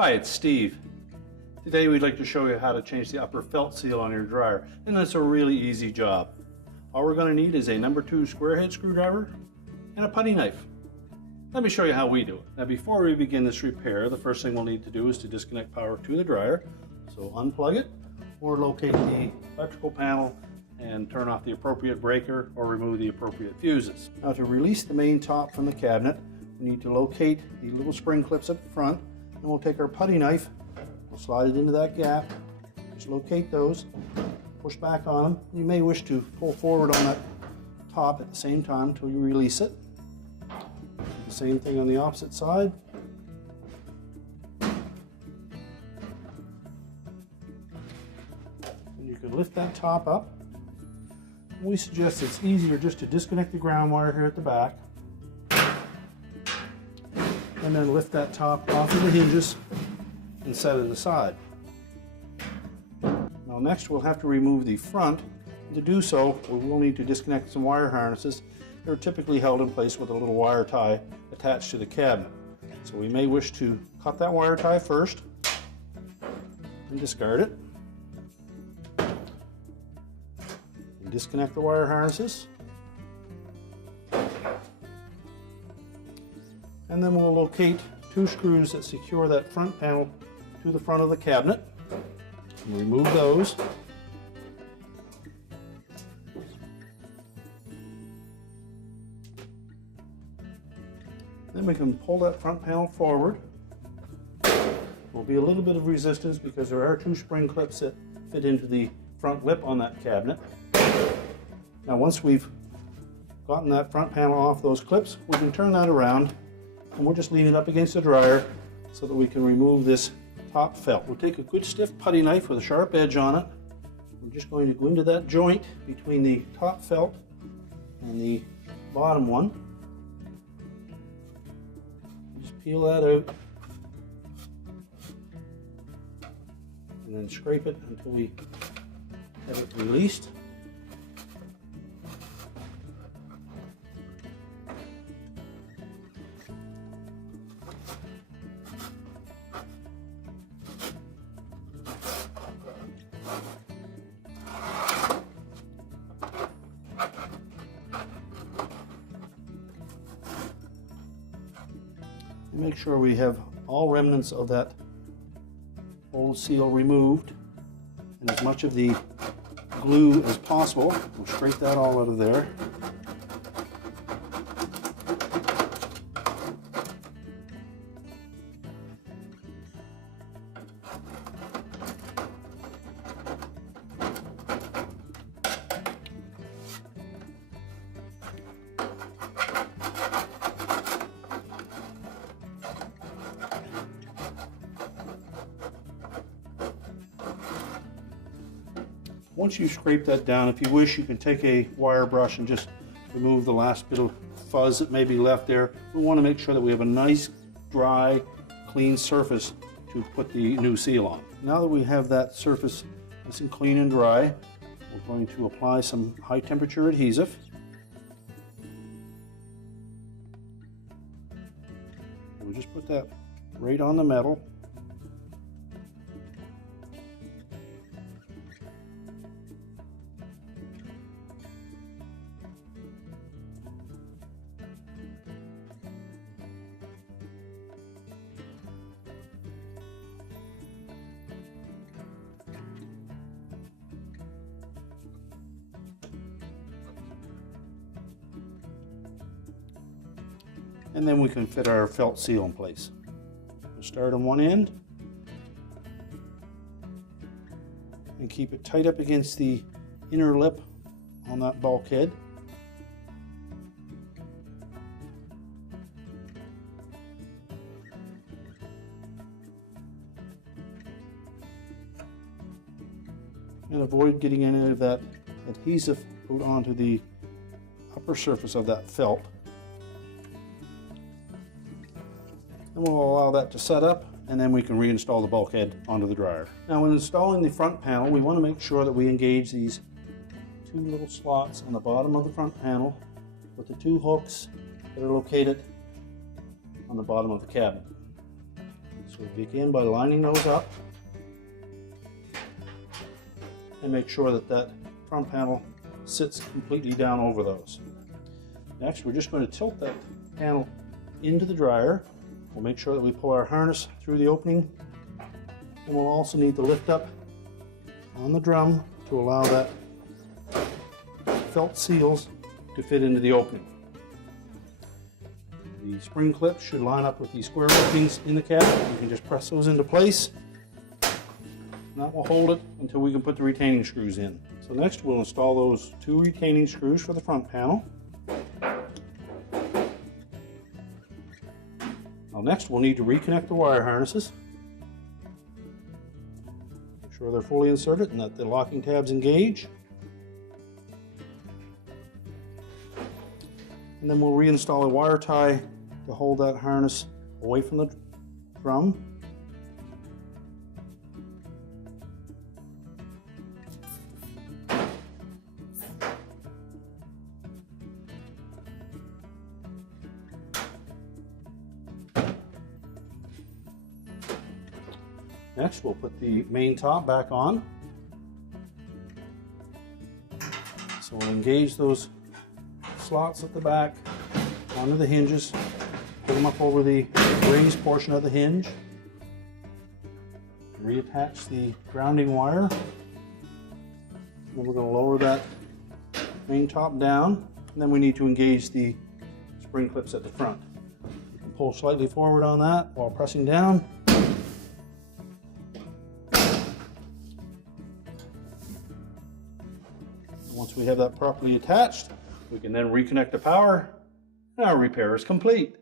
Hi, it's Steve. Today we'd like to show you how to change the upper felt seal on your dryer, and it's a really easy job. All we're going to need is a number 2 square head screwdriver and a putty knife. Let me show you how we do it. Now before we begin this repair, the first thing we'll need to do is to disconnect power to the dryer. So unplug it or locate the electrical panel and turn off the appropriate breaker or remove the appropriate fuses. Now to release the main top from the cabinet, we need to locate the little spring clips at the front, and we'll take our putty knife, we'll slide it into that gap, just locate those, push back on them. You may wish to pull forward on that top at the same time until you release it. The same thing on the opposite side. And you can lift that top up. We suggest it's easier just to disconnect the ground wire here at the back and then lift that top off of the hinges and set it aside. Now next we'll have to remove the front. To do so, we will need to disconnect some wire harnesses. They're typically held in place with a little wire tie attached to the cabinet. So we may wish to cut that wire tie first and discard it. And disconnect the wire harnesses. And then we'll locate 2 screws that secure that front panel to the front of the cabinet. And remove those. Then we can pull that front panel forward. There will be a little bit of resistance because there are 2 spring clips that fit into the front lip on that cabinet. Now once we've gotten that front panel off those clips, we can turn that around and we'll just lean it up against the dryer so that we can remove this top felt. We'll take a good stiff putty knife with a sharp edge on it. We're just going to go into that joint between the top felt and the bottom one. Just peel that out and then scrape it until we have it released. Make sure we have all remnants of that old seal removed and as much of the glue as possible. We'll scrape that all out of there. Once you scrape that down, if you wish, you can take a wire brush and just remove the last bit of fuzz that may be left there. We want to make sure that we have a nice, dry, clean surface to put the new seal on. Now that we have that surface nice and clean and dry, we're going to apply some high temperature adhesive. We'll just put that right on the metal. And then we can fit our felt seal in place. We'll start on one end and keep it tight up against the inner lip on that bulkhead. And avoid getting any of that adhesive put onto the upper surface of that felt. And we'll allow that to set up, and then we can reinstall the bulkhead onto the dryer. Now when installing the front panel, we want to make sure that we engage these 2 little slots on the bottom of the front panel with the 2 hooks that are located on the bottom of the cabinet. So we begin by lining those up and make sure that that front panel sits completely down over those. Next, we're just going to tilt that panel into the dryer. We'll make sure that we pull our harness through the opening, and we'll also need to lift up on the drum to allow that felt seals to fit into the opening. The spring clips should line up with these square openings in the cabinet. You can just press those into place, and that will hold it until we can put the retaining screws in. So next we'll install those 2 retaining screws for the front panel. Now next we'll need to reconnect the wire harnesses. Make sure they're fully inserted and that the locking tabs engage. And then we'll reinstall a wire tie to hold that harness away from the drum. Next, we'll put the main top back on. So we'll engage those slots at the back onto the hinges, put them up over the raised portion of the hinge, reattach the grounding wire, and we're going to lower that main top down, and then we need to engage the spring clips at the front. You can pull slightly forward on that while pressing down. Once we have that properly attached, we can then reconnect the power, and our repair is complete.